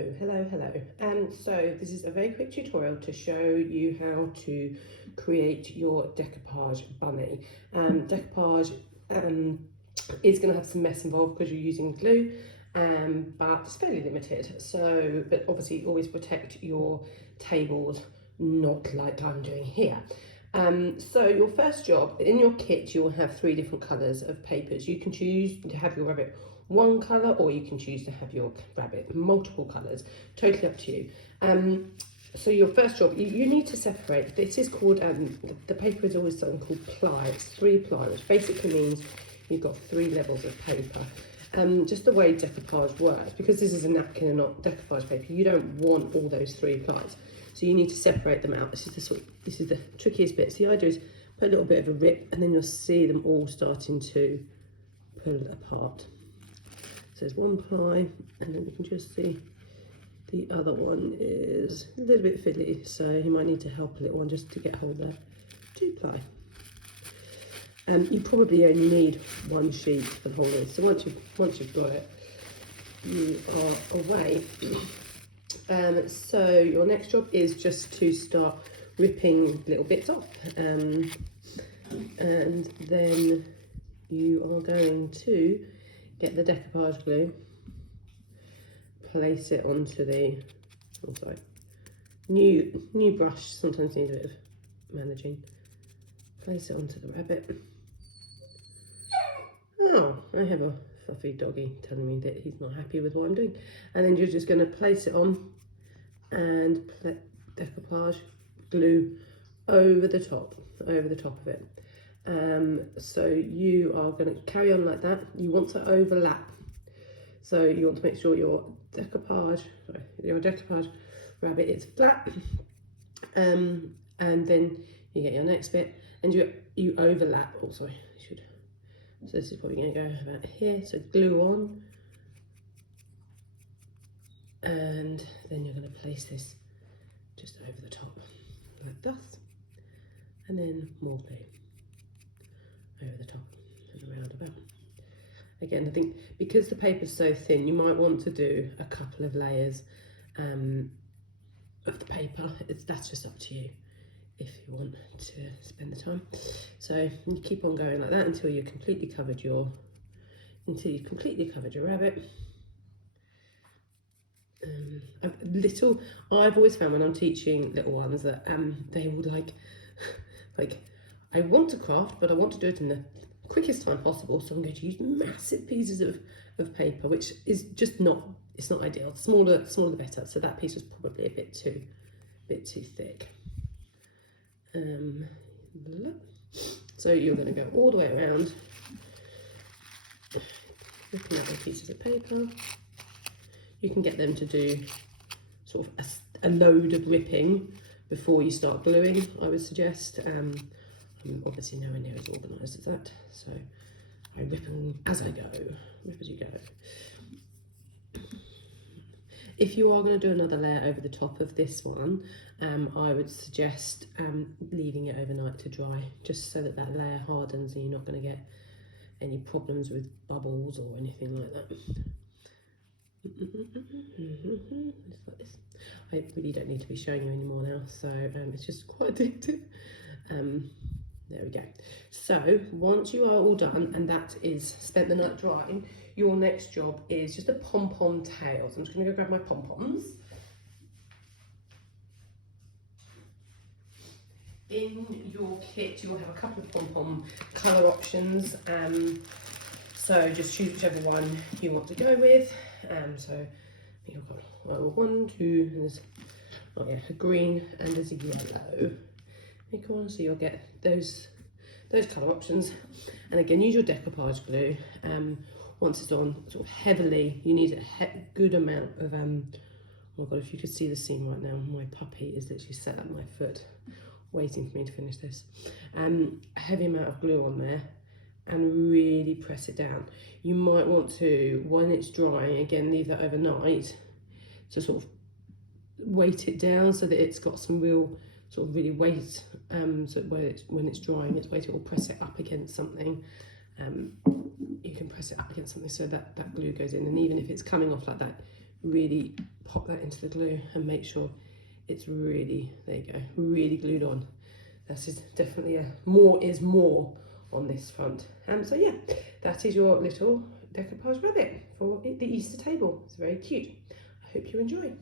Hello. So this is a very quick tutorial to show you how to create your decoupage bunny. Decoupage is going to have some mess involved because you're using glue, but it's fairly limited. So, but obviously always protect your tables, not like I'm doing here. So your first job, in your kit you'll have 3 different colours of papers. You can choose to have your rabbit one colour, or you can choose to have your rabbit multiple colours, totally up to you. So your first job, you need to separate. This is called, the paper is always something called ply. It's 3 ply, which basically means you've got 3 levels of paper. Just the way decoupage works, because this is a napkin and not decoupage paper, you don't want all those 3 plies. So you need to separate them out. This is the trickiest bit. So the idea is put a little bit of a rip, and then you'll see them all starting to pull apart. So there's 1 ply, and then we can just see the other one is a little bit fiddly, so you might need to help a little one just to get hold there. 2 ply. You probably only need 1 sheet for the whole lid. So once you've got it, you are away. So your next job is just to start ripping little bits off, and then you are going to get the decoupage glue, place it onto the, new brush sometimes needs a bit of managing. Place it onto the rabbit. Oh, I have a fluffy doggy telling me that he's not happy with what I'm doing. And then you're just going to place it on and decoupage glue over the top of it. So you are going to carry on like that. You want to overlap. So you want to make sure your decoupage rabbit is flat. And then you get your next bit and you overlap. Oh, sorry, I should. So this is probably going to go about here. So glue on, and then you're going to place this just over the top like this, and then more glue over the top and around about. Again, I think because the paper's so thin, you might want to do a couple of layers of the paper. That's just up to you if you want to spend the time. So you keep on going like that until you've completely covered your rabbit. I've always found when I'm teaching little ones that they will like I want to craft, but I want to do it in the quickest time possible, so I'm going to use massive pieces of paper, which is just not ideal. Smaller the better. So that piece was probably a bit too thick. So you're going to go all the way around, looking at the pieces of paper. You can get them to do sort of a load of ripping before you start gluing, I would suggest. I'm obviously nowhere near as organised as that, so I rip them as I go, rip as you go. If you are going to do another layer over the top of this one, I would suggest leaving it overnight to dry, just so that layer hardens and you're not going to get any problems with bubbles or anything like that. Just like this. I really don't need to be showing you anymore now, so it's just quite addictive. There we go. So once you are all done, and that is spent the night drying, your next job is just a pom-pom tail. So I'm just going to go grab my pom-poms. In your kit, you'll have a couple of pom-pom colour options. So just choose whichever one you want to go with. So I think I've got 1, 2, there's a green and there's a yellow. So you'll get those colour options, and again use your decoupage glue. Once it's on sort of heavily, you need a good amount of oh my god, if you could see the scene right now, my puppy is literally sat at my foot waiting for me to finish this. A heavy amount of glue on there and really press it down. You might want to, when it's drying, again leave that overnight to sort of weight it down so that it's got some real sort of really weight, so when it's drying, it's weighted, or press it up against something. You can press it up against something so that glue goes in, and even if it's coming off like that, really pop that into the glue and make sure it's really, there you go, really glued on. This is definitely a more is more on this front. So yeah, that is your little decoupage rabbit for the Easter table. It's very cute. I hope you enjoy.